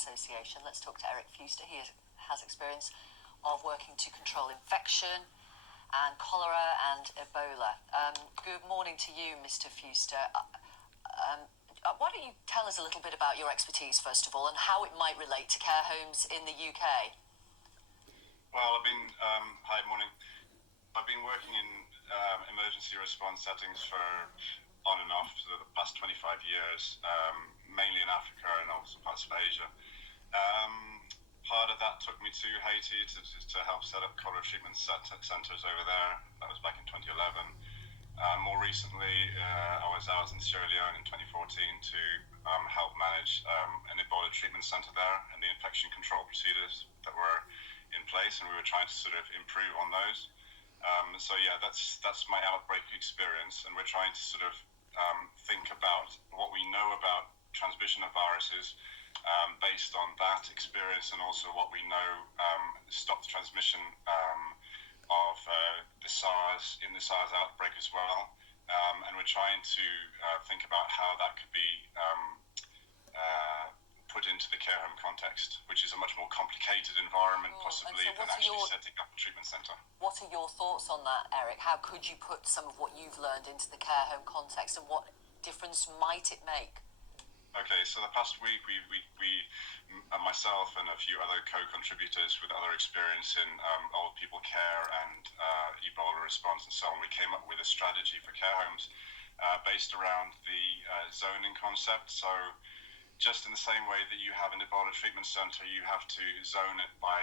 Association. Let's talk to Eric Fuster. He has experience of working to control infection and cholera and Ebola. Good morning to you, Mr. Fuster. Why don't you tell us a little bit about your expertise, first of all, and how it might relate to care homes in the UK? Well, hi, morning. I've been working in emergency response settings for on and off for the past 25 years, mainly in Africa and also parts of Asia. Part of that took me to Haiti to help set up cholera treatment centers over there. That was back in 2011. More recently, I was out in Sierra Leone in 2014 to help manage an Ebola treatment center there and the infection control procedures that were in place, and we were trying to sort of improve on those. So yeah, that's my outbreak experience, and we're trying to sort of think about what we know about transmission of viruses based on that experience, and also what we know stop the transmission of the SARS outbreak as well. And we're trying to think about how that could be put into the care home context, which is a much more complicated environment possibly than actually setting up a treatment centre. What are your thoughts on that, Eric? How could you put some of what you've learned into the care home context, and what difference might it make? Okay, so the past week we myself and a few other co-contributors with other experience in old people care and Ebola response and so on, we came up with a strategy for care homes based around the zoning concept. So just in the same way that you have an Ebola treatment centre, you have to zone it by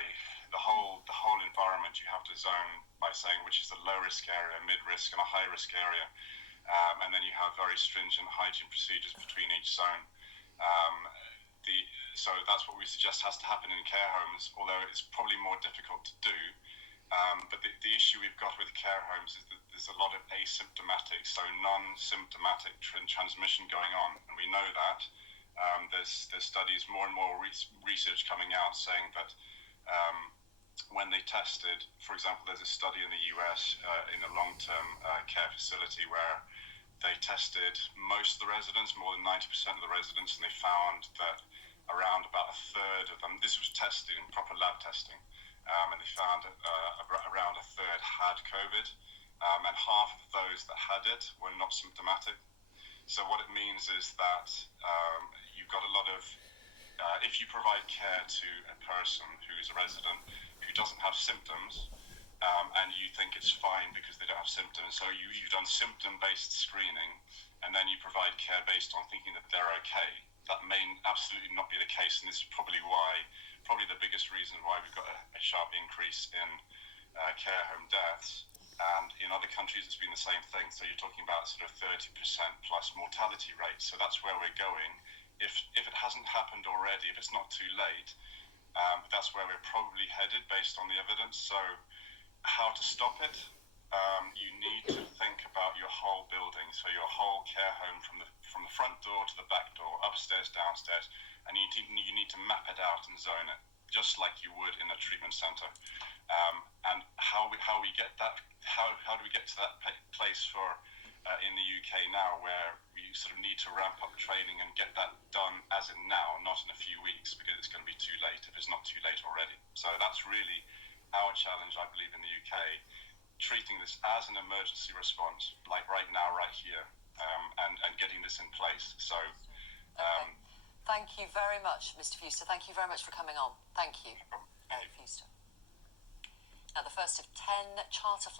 the whole environment. You have to zone by saying which is the low risk area, mid risk, and a high risk area, and then you have very stringent hygiene procedures between each zone. So that's what we suggest has to happen in care homes, although it's probably more difficult to do. But the issue we've got with care homes is that there's a lot of asymptomatic, so non-symptomatic transmission going on, and we know that. There's studies, more and more research coming out saying that when they tested, for example, there's a study in the US in a long-term care facility where they tested most of the residents, more than 90% of the residents, and they found that around about a third of them, this was tested in proper lab testing, and they found around a third had COVID, and half of those that had it were not symptomatic. So what it means is that you've got a lot of, if you provide care to a person who's a resident who doesn't have symptoms, and you think it's fine because they don't have symptoms, so you've done symptom-based screening, and then you provide care based on thinking that they're okay. That may absolutely not be the case, and this is probably the biggest reason why we've got a sharp increase in care home deaths. And in other countries, it's been the same thing. So you're talking about sort of 30% plus mortality rate. So that's where we're going. If it hasn't happened already, if it's not too late, that's where we're probably headed based on the evidence. So how to stop it? You need to think about your whole building. So your whole care home from the front door to the back door, upstairs, downstairs, and you need to map it out and zone it, just like you would in a treatment centre. And how we get that? How do we get to that place for in the UK now, where we sort of need to ramp up training and get that done as in now, not in a few weeks, because it's going to be too late if it's not too late already. So that's really our challenge, I believe, in the UK, treating this as an emergency response, like right now, right here, and getting this in place. So. Okay. Thank you very much, Mr. Fuster. Thank you very much for coming on. Thank you, Eric Fuster. Now, the first of 10 charter flights